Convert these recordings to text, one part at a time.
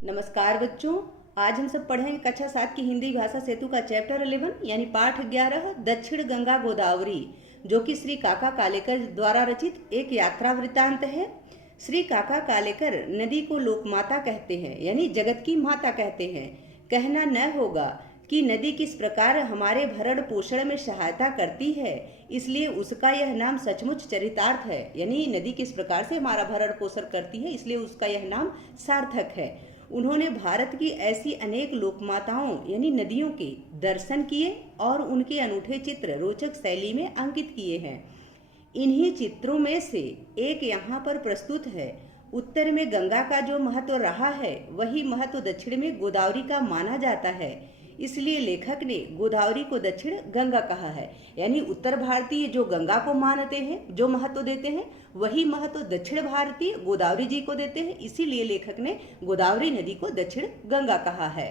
नमस्कार बच्चों। आज हम सब पढ़ेंगे कक्षा 7 की हिंदी भाषा सेतु का चैप्टर 11 यानी पाठ 11 दक्षिण गंगा गोदावरी, जो कि श्री काका कालेकर द्वारा रचित एक यात्रा वृत्तांत है। श्री काका कालेकर नदी को लोकमाता कहते हैं, यानी जगत की माता कहते हैं। कहना न होगा कि नदी किस प्रकार हमारे भरण पोषण में सहायता करती है, इसलिए उसका यह नाम सचमुच चरितार्थ है। यानी नदी किस प्रकार से हमारा भरण पोषण करती है, इसलिए उसका यह नाम सार्थक है। उन्होंने भारत की ऐसी अनेक लोकमाताओं यानी नदियों के दर्शन किए और उनके अनूठे चित्र रोचक शैली में अंकित किए हैं। इन्हीं चित्रों में से एक यहाँ पर प्रस्तुत है। उत्तर में गंगा का जो महत्व रहा है, वही महत्व दक्षिण में गोदावरी का माना जाता है। इसलिए लेखक ने गोदावरी को दक्षिण गंगा कहा है। यानी उत्तर भारतीय जो गंगा को मानते हैं, जो महत्व देते हैं, वही महत्व दक्षिण भारतीय गोदावरी जी को देते हैं। इसीलिए लेखक ने गोदावरी नदी को दक्षिण गंगा कहा है।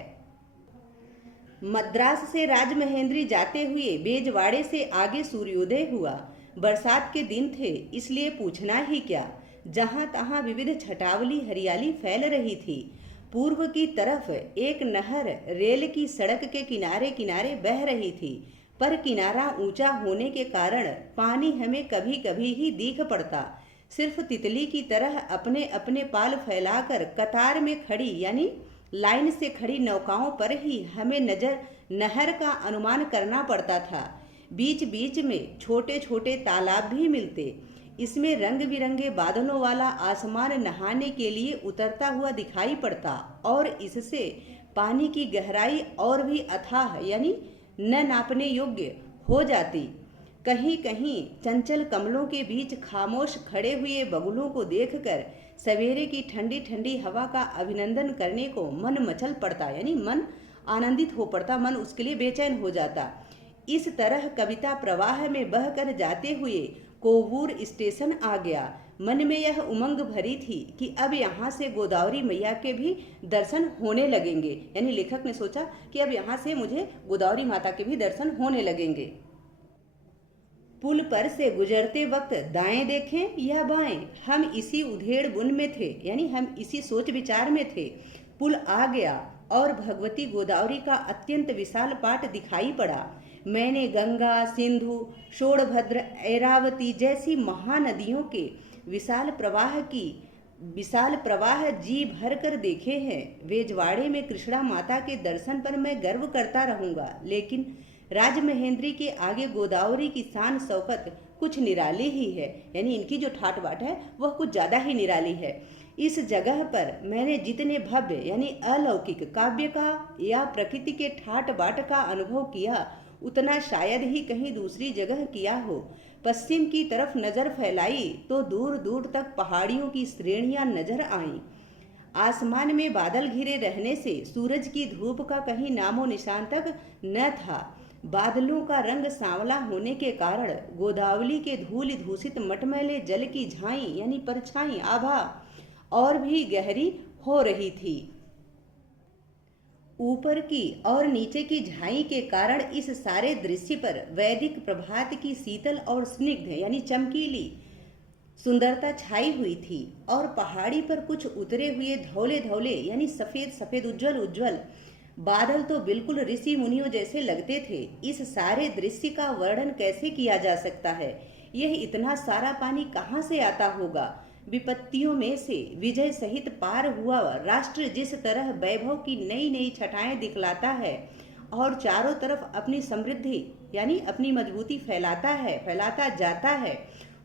मद्रास से राजमहेंद्री जाते हुए बेजवाड़े से आगे सूर्योदय हुआ। बरसात के दिन थे, इसलिए पूछना ही क्या। जहां तहां विविध छटावली हरियाली फैल रही थी। पूर्व की तरफ एक नहर रेल की सड़क के किनारे किनारे बह रही थी, पर किनारा ऊंचा होने के कारण पानी हमें कभी कभी ही दिख पड़ता। सिर्फ तितली की तरह अपने अपने पाल फैलाकर कतार में खड़ी यानी लाइन से खड़ी नौकाओं पर ही हमें नहर का अनुमान करना पड़ता था। बीच बीच में छोटे छोटे तालाब भी मिलते। इसमें रंग बिरंगे बादलों वाला आसमान नहाने के लिए उतरता हुआ दिखाई पड़ता और इससे पानी की गहराई और भी अथाह यानी न नापने योग्य हो जाती। कहीं कहीं चंचल कमलों के बीच खामोश खड़े हुए बगुलों को देखकर सवेरे की ठंडी ठंडी हवा का अभिनंदन करने को मन मचल पड़ता, यानी मन आनंदित हो पड़ता, मन उसके लिए बेचैन हो जाता। इस तरह कविता प्रवाह में बहकर जाते हुए कोवूर स्टेशन आ गया। मन में यह उमंग भरी थी कि अब यहाँ से गोदावरी मैया के भी दर्शन होने लगेंगे। यानी लेखक ने सोचा कि अब यहाँ से मुझे गोदावरी माता के भी दर्शन होने लगेंगे। पुल पर से गुजरते वक्त दाएं देखें या बाएं, हम इसी उधेड़ बुन में थे, यानी हम इसी सोच विचार में थे। पुल आ गया और भगवती गोदावरी का अत्यंत विशाल पाट दिखाई पड़ा। मैंने गंगा, सिंधु, शोणभद्र, ऐरावती जैसी महानदियों के विशाल प्रवाह जी भर कर देखे हैं। बेजवाड़े में कृष्णा माता के दर्शन पर मैं गर्व करता रहूंगा, लेकिन राजमहेंद्री के आगे गोदावरी की शान शौकत कुछ निराली ही है। यानी इनकी जो ठाट बाट है वह कुछ ज्यादा ही निराली है। इस जगह पर मैंने जितने भव्य यानी अलौकिक काव्य का या प्रकृति के ठाट बाट का अनुभव किया, उतना शायद ही कहीं दूसरी जगह किया हो। पश्चिम की तरफ नजर फैलाई तो दूर दूर तक पहाड़ियों की श्रेणियां नजर आईं। आसमान में बादल घिरे रहने से सूरज की धूप का कहीं नामो निशान तक न था। बादलों का रंग सांवला होने के कारण गोदावरी के धूल दूषित मटमैले जल की झाई यानी परछाई आभा और भी गहरी हो रही थी। ऊपर की और नीचे की झाई के कारण इस सारे दृश्य पर वैदिक प्रभात की शीतल और स्निग्ध यानी चमकीली सुंदरता छाई हुई थी और पहाड़ी पर कुछ उतरे हुए धौले धौले यानी सफेद सफेद उज्जवल उज्जवल बादल तो बिल्कुल ऋषि मुनियों जैसे लगते थे। इस सारे दृश्य का वर्णन कैसे किया जा सकता है। यह इतना सारा पानी कहाँ से आता होगा। विपत्तियों में से विजय सहित पार हुआ राष्ट्र जिस तरह वैभव की नई नई छटाएं दिखलाता है और चारों तरफ अपनी समृद्धि यानी अपनी मजबूती फैलाता जाता है,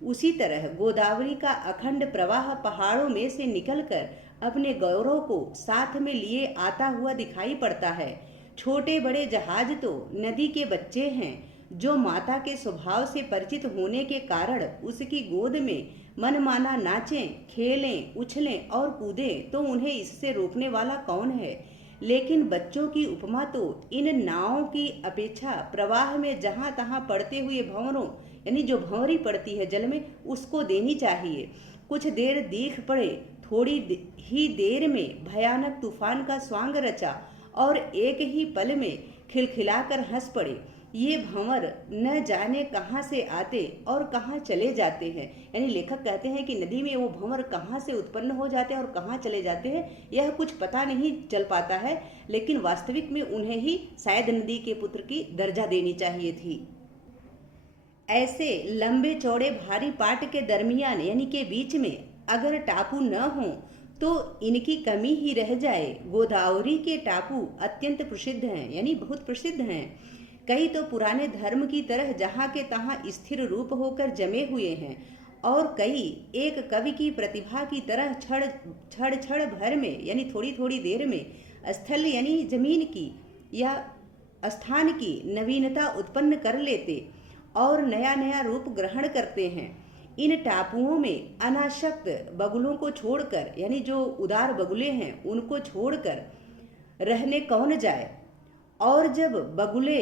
उसी तरह गोदावरी का अखंड प्रवाह पहाड़ों में से निकलकर अपने गौरव को साथ में लिए आता हुआ दिखाई पड़ता है। छोटे बड़े जहाज तो नदी के बच्चे हैं, जो माता के स्वभाव से परिचित होने के कारण उसकी गोद में मनमाना नाचें, खेलें, उछलें और कूदें, तो उन्हें इससे रोकने वाला कौन है। लेकिन बच्चों की उपमा तो इन नावों की अपेक्षा प्रवाह में जहां तहां पड़ते हुए भंवरों यानी जो भंवरी पड़ती है जल में, उसको देनी चाहिए। कुछ देर दीख पड़े, थोड़ी ही देर में भयानक तूफान का स्वांग रचा और एक ही पल में खिलखिलाकर हंस पड़े। ये भंवर न जाने कहाँ से आते और कहाँ चले जाते हैं। यानी लेखक कहते हैं कि नदी में वो भंवर कहाँ से उत्पन्न हो जाते हैं और कहाँ चले जाते हैं, यह कुछ पता नहीं चल पाता है, लेकिन वास्तविक में उन्हें ही शायद नदी के पुत्र की दर्जा देनी चाहिए थी। ऐसे लंबे चौड़े भारी पाट के दरमियान यानी के बीच में अगर टापू न हो तो इनकी कमी ही रह जाए। गोदावरी के टापू अत्यंत प्रसिद्ध हैं, यानी बहुत प्रसिद्ध हैं। कई तो पुराने धर्म की तरह जहाँ के तहाँ स्थिर रूप होकर जमे हुए हैं, और कई एक कवि की प्रतिभा की तरह क्षण क्षण भर में यानी थोड़ी थोड़ी देर में स्थल यानी जमीन की या स्थान की नवीनता उत्पन्न कर लेते और नया नया रूप ग्रहण करते हैं। इन टापुओं में अनासक्त बगुलों को छोड़कर, यानी जो उदार बगुले हैं उनको छोड़कर रहने कौन जाए, और जब बगुले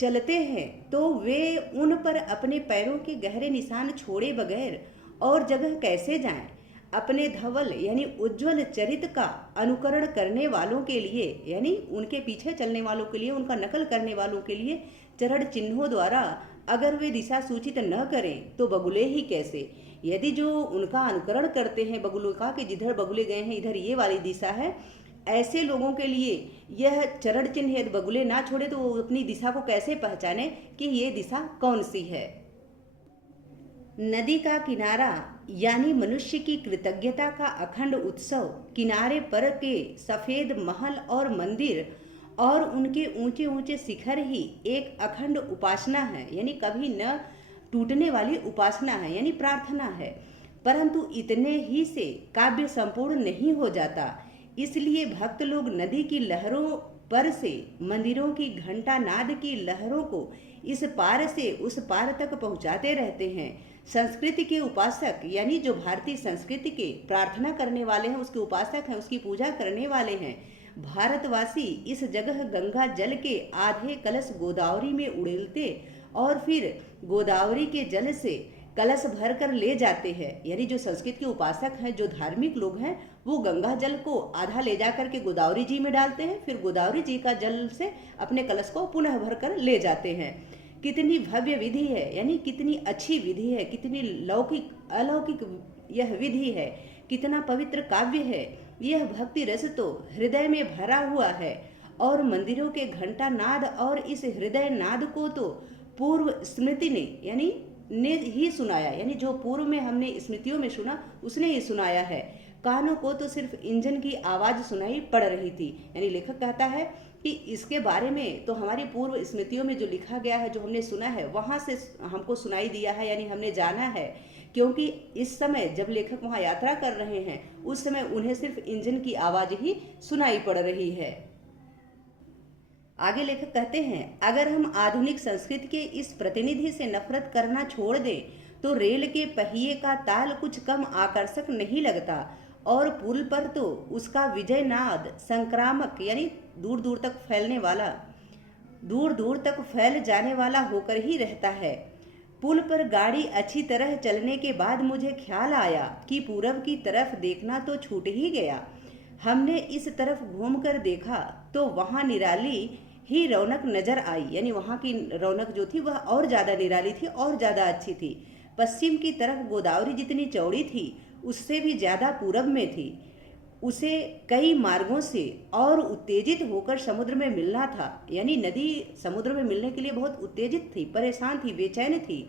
चलते हैं तो वे उन पर अपने पैरों के गहरे निशान छोड़े बगैर और जगह कैसे जाएं। अपने धवल यानी उज्जवल चरित का अनुकरण करने वालों के लिए, यानी उनके पीछे चलने वालों के लिए, उनका नकल करने वालों के लिए चरण चिन्हों द्वारा अगर वे दिशा सूचित न करें तो बगुले ही कैसे। यदि जो उनका अनुकरण करते हैं बगुलों का कि जिधर बगुले गए हैं इधर ये वाली दिशा है, ऐसे लोगों के लिए यह चरण चिन्ह यदि बगुले ना छोड़े तो वो अपनी दिशा को कैसे पहचाने कि ये दिशा कौन सी है। नदी का किनारा यानी मनुष्य की कृतज्ञता का अखंड उत्सव, किनारे पर के सफेद महल और मंदिर और उनके ऊंचे ऊंचे शिखर ही एक अखंड उपासना है, यानी कभी न टूटने वाली उपासना है, यानी प्रार्थना है। परंतु इतने ही से काव्य संपूर्ण नहीं हो जाता, इसलिए भक्त लोग नदी की लहरों पर से मंदिरों की घंटा नाद की लहरों को इस पार से उस पार तक पहुंचाते रहते हैं। संस्कृति के उपासक यानी जो भारतीय संस्कृति के प्रार्थना करने वाले हैं, उसके उपासक हैं, उसकी पूजा करने वाले हैं। भारतवासी इस जगह गंगा जल के आधे कलश गोदावरी में उड़ेलते और फिर गोदावरी के जल से कलश भर कर ले जाते हैं। यानी जो संस्कृत के उपासक हैं, जो धार्मिक लोग हैं, वो गंगा जल को आधा ले जाकर के गोदावरी जी में डालते हैं, फिर गोदावरी जी का जल से अपने कलश को पुनः भर कर ले जाते हैं। कितनी भव्य विधि है, यानी कितनी अच्छी विधि है, कितनी लौकिक अलौकिक यह विधि है, कितना पवित्र काव्य है। यह भक्ति रस तो हृदय में भरा हुआ है, और मंदिरों के घंटा नाद और इस हृदय नाद को तो पूर्व स्मृति ने ही सुनाया, यानी जो पूर्व में हमने स्मृतियों में सुना उसने ही सुनाया है। कानों को तो सिर्फ इंजन की आवाज सुनाई पड़ रही थी। यानी लेखक कहता है कि इसके बारे में तो हमारी पूर्व स्मृतियों में जो लिखा गया है, जो हमने सुना है, वहां से हमको सुनाई दिया है, यानी हमने जाना है। क्योंकि इस समय जब लेखक वहां यात्रा कर रहे हैं, उस समय उन्हें सिर्फ इंजन की आवाज ही सुनाई पड़ रही है। आगे लेखक कहते हैं, अगर हम आधुनिक संस्कृति के इस प्रतिनिधि से नफरत करना छोड़ दें तो रेल के पहिए का ताल कुछ कम आकर्षक नहीं लगता, और पुल पर तो उसका विजय नाद संक्रामक यानी दूर दूर तक फैलने वाला, दूर दूर तक फैल जाने वाला होकर ही रहता है। पुल पर गाड़ी अच्छी तरह चलने के बाद मुझे ख्याल आया कि पूरब की तरफ देखना तो छूट ही गया। हमने इस तरफ घूमकर देखा तो वहां निराली ही रौनक नजर आई, यानी वहां की रौनक जो थी वह और ज्यादा निराली थी और ज्यादा अच्छी थी। पश्चिम की तरफ गोदावरी जितनी चौड़ी थी उससे भी ज्यादा पूरब में थी। उसे कई मार्गों से और उत्तेजित होकर समुद्र में मिलना था, यानी नदी समुद्र में मिलने के लिए बहुत उत्तेजित थी, परेशान थी, बेचैन थी।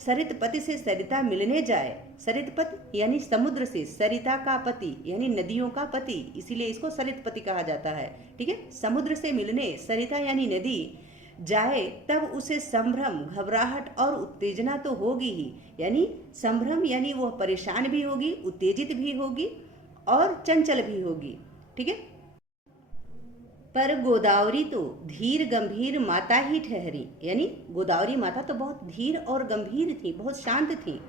सरितपति से सरिता मिलने जाए, सरितपति यानी समुद्र से, सरिता का पति यानी नदियों का पति, इसीलिए इसको सरितपति कहा जाता है। ठीक है, समुद्र से मिलने सरिता यानी नदी जाए तब उसे संभ्रम, घबराहट और उत्तेजना तो होगी ही। यानी संभ्रम यानी वह परेशान भी होगी, उत्तेजित भी होगी और चंचल भी होगी। ठीक है, पर गोदावरी तो धीर गंभीर माता ही ठहरी, यानी गोदावरी माता तो बहुत धीर और गंभीर थी, बहुत शांत थी।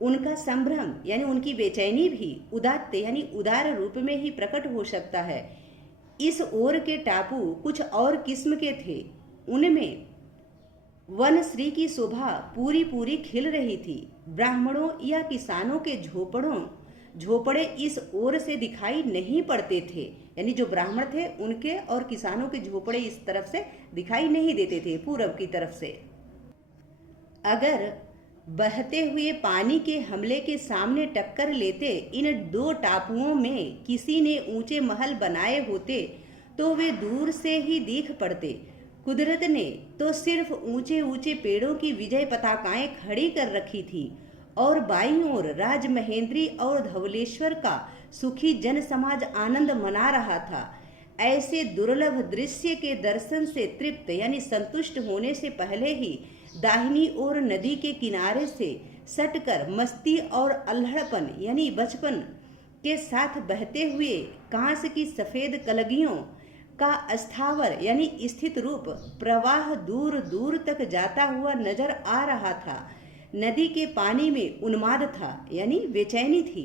उनका संभ्रम यानी उनकी बेचैनी भी उदात्त यानी उदार रूप में ही प्रकट हो सकता है। इस ओर के टापू कुछ और किस्म के थे, उनमें वन श्री की शोभा पूरी पूरी खिल रही थी। ब्राह्मणों या किसानों के झोपड़े इस ओर से दिखाई नहीं पड़ते थे। यानी जो ब्राह्मण थे उनके और किसानों के झोपड़े इस तरफ से दिखाई नहीं देते थे, पूरब की तरफ से। अगर बहते हुए पानी के हमले के सामने टक्कर लेते इन दो टापुओं में किसी ने ऊंचे महल बनाए होते तो वे दूर से ही दिख पड़ते। कुदरत ने तो सिर्फ ऊंचे ऊंचे पेड़ों की विजय पताकाएं खड़ी कर रखी थी और बाईं ओर राजमहेंद्री और धवलेश्वर का सुखी जन समाज आनंद मना रहा था। ऐसे दुर्लभ दृश्य के दर्शन से तृप्त यानी संतुष्ट होने से पहले ही दाहिनी ओर नदी के किनारे से सटकर मस्ती और अल्हड़पन यानी बचपन के साथ बहते हुए कांस की सफेद कलगियों का अस्थावर यानी स्थित रूप प्रवाह दूर दूर तक जाता हुआ नजर आ रहा था। नदी के पानी में उन्माद था यानी बेचैनी थी,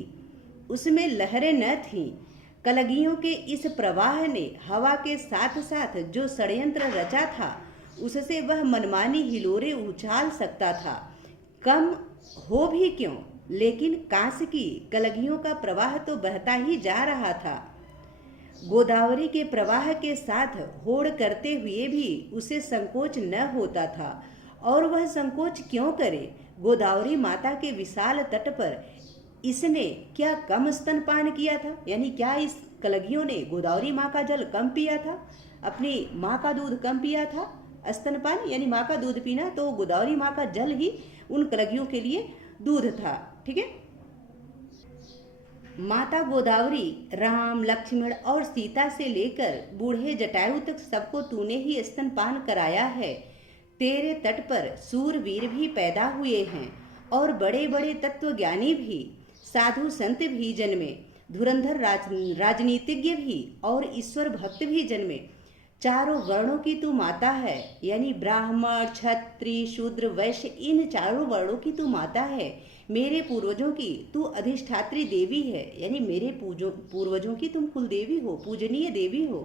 उसमें लहरें न थीं। कलगियों के इस प्रवाह ने हवा के साथ साथ जो षड्यंत्र रचा था उससे वह मनमानी हिलोरे उछाल सकता था। कम हो भी क्यों, लेकिन कांस की कलगियों का प्रवाह तो बहता ही जा रहा था। गोदावरी के प्रवाह के साथ होड़ करते हुए भी उसे संकोच न होता था। और वह संकोच क्यों करे? गोदावरी माता के विशाल तट पर इसने क्या कम स्तनपान किया था? यानी क्या इस कलगियों ने गोदावरी माँ का जल कम पिया था, अपनी माँ का दूध कम पिया था? स्तनपान यानी माँ का दूध पीना, तो गोदावरी माँ का जल ही उन कलगियों के लिए दूध था। ठीक है। माता गोदावरी राम, लक्ष्मण और सीता से लेकर बूढ़े जटायु तक सबको तूने ही स्तनपान कराया है। तेरे तट पर सूरवीर भी पैदा हुए हैं और बड़े बड़े तत्वज्ञानी भी, साधु संत भी जन्मे, धुरंधर राजनीतिज्ञ भी और ईश्वर भक्त भी जन्मे। चारों वर्णों की तू माता है, यानी ब्राह्मण, क्षत्रिय, शूद्र, वैश्य, इन चारों वर्णों की तू माता है। मेरे पूर्वजों की तू अधिष्ठात्री देवी है, यानी मेरे पूर्वजों की तुम कुल देवी हो, पूजनीय देवी हो।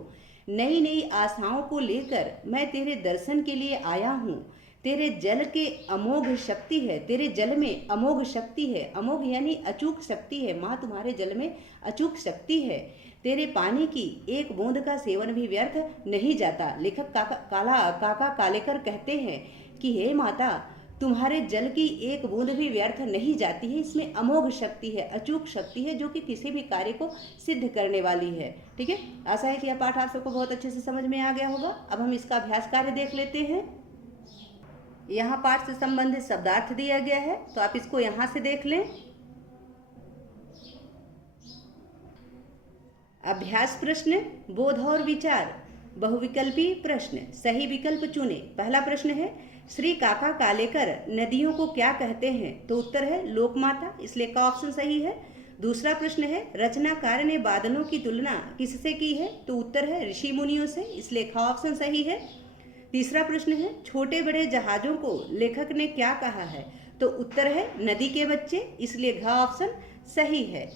नई नई आशाओं को लेकर मैं तेरे दर्शन के लिए आया हूँ। तेरे जल के अमोघ शक्ति है, तेरे जल में अमोघ शक्ति है। अमोघ यानी अचूक शक्ति है, माँ तुम्हारे जल में अचूक शक्ति है। तेरे पानी की एक बूंद का सेवन भी व्यर्थ नहीं जाता। लेखक काका कालेकर कहते हैं कि हे माता, तुम्हारे जल की एक बूंद भी व्यर्थ नहीं जाती है, इसमें अमोघ शक्ति है, अचूक शक्ति है, जो कि किसी भी कार्य को सिद्ध करने वाली है। ठीक है। आशा है कि यह पाठ आप सबको बहुत अच्छे से समझ में आ गया होगा। अब हम इसका अभ्यास कार्य देख लेते हैं। यहाँ पाठ से संबंधित शब्दार्थ दिया गया है, तो आप इसको यहाँ से देख लें। अभ्यास प्रश्न, बोध और विचार, बहुविकल्पी प्रश्न, सही विकल्प चुने। पहला प्रश्न है, श्री काका कालेकर नदियों को क्या कहते हैं? तो उत्तर है लोकमाता, इसलिए का ऑप्शन सही है। दूसरा प्रश्न है, रचनाकार ने बादलों की तुलना किससे की है? तो उत्तर है ऋषि मुनियों से, इसलिए का ऑप्शन सही है। तीसरा प्रश्न है, छोटे बड़े जहाजों को लेखक ने क्या कहा है? तो उत्तर है नदी के बच्चे, इसलिए घ ऑप्शन सही है।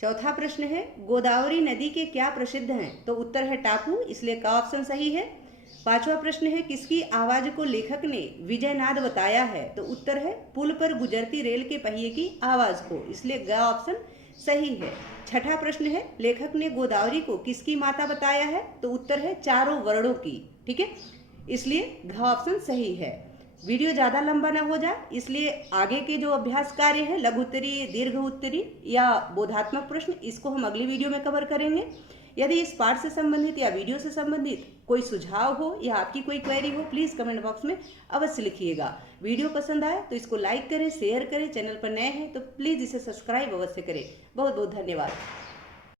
चौथा प्रश्न है, गोदावरी नदी के क्या प्रसिद्ध हैं? तो उत्तर है टापू, इसलिए का ऑप्शन सही है। पांचवा प्रश्न है, किसकी आवाज को लेखक ने विजयनाद बताया है? तो उत्तर है पुल पर गुजरती रेल के पहिए की आवाज को, इसलिए ग ऑप्शन सही है। छठा प्रश्न है, लेखक ने गोदावरी को किसकी माता बताया है? तो उत्तर है चारों वर्णों की। ठीक है, इसलिए घ ऑप्शन सही है। वीडियो ज़्यादा लंबा ना हो जाए, इसलिए आगे के जो अभ्यास कार्य है, लघु उत्तरी, दीर्घ उत्तरी या बोधात्मक प्रश्न, इसको हम अगली वीडियो में कवर करेंगे। यदि इस पाठ से संबंधित या वीडियो से संबंधित कोई सुझाव हो या आपकी कोई क्वेरी हो, प्लीज़ कमेंट बॉक्स में अवश्य लिखिएगा। वीडियो पसंद आए तो इसको लाइक करें, शेयर करें। चैनल पर नए हैं तो प्लीज़ इसे सब्सक्राइब अवश्य करें। बहुत बहुत धन्यवाद।